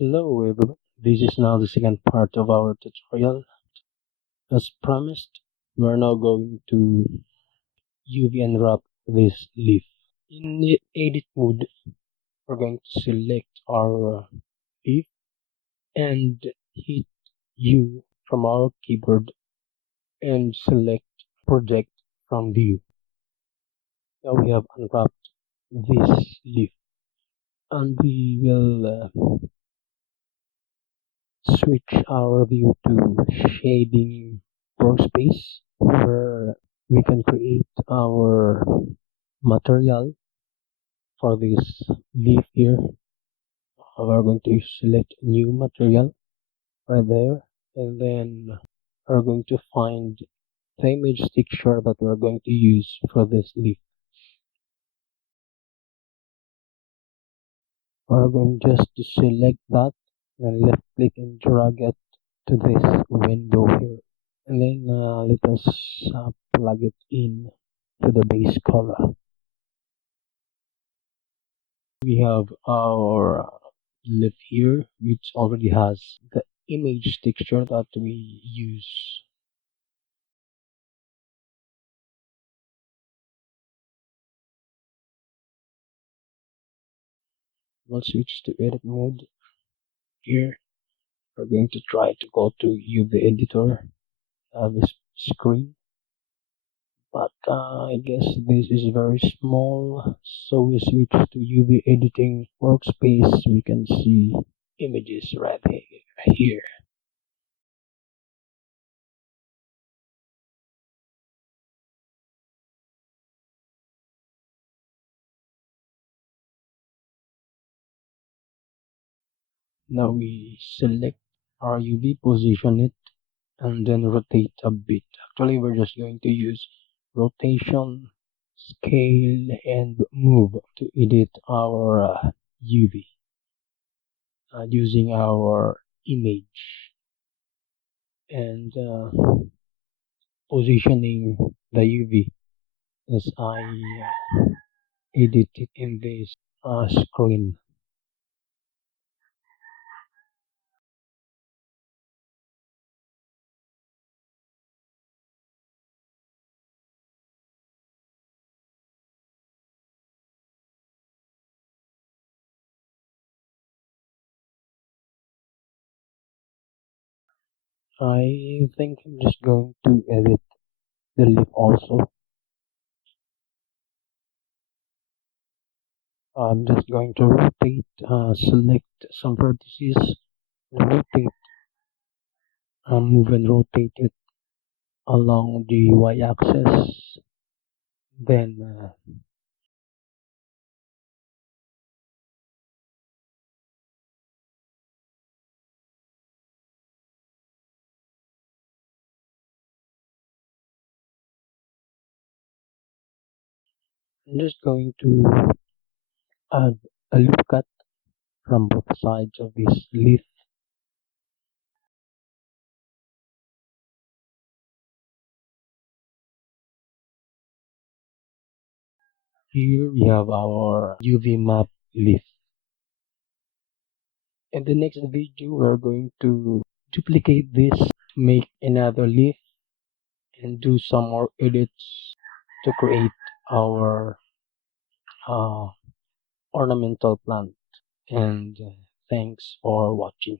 Hello everyone, this is now the second part of our tutorial. As promised, we are now going to UV unwrap this leaf. In the edit mode, we're going to select our leaf and hit U from our keyboard and select project from view. Now we have unwrapped this leaf and we will switch our view to shading workspace where we can create our material for this leaf here. We're going to select new material right there, and then we're going to find the image texture that we're going to use for this leaf. We're going just to select that and left click and drag it to this window here, and then let us plug it in to the base color. We have our leaf here, which already has the image texture that we use. We'll switch to edit mode here. We're going to try to go to UV editor, this screen, but I guess this is very small, so we switch to UV editing workspace. We can see images right here. Now we select our UV, position it, and then rotate a bit. Actually, we're just going to use rotation, scale, and move to edit our UV using our image, and positioning the UV as I edit it in this screen. I think I'm just going to edit the lip also. I'm just going to rotate, select some vertices, rotate, move and rotate it along the y-axis. Then I'm just going to add a loop cut from both sides of this leaf. Here we have our UV map leaf. In the next video, we're going to duplicate this, make another leaf, and do some more edits to create our ornamental plant. And thanks for watching.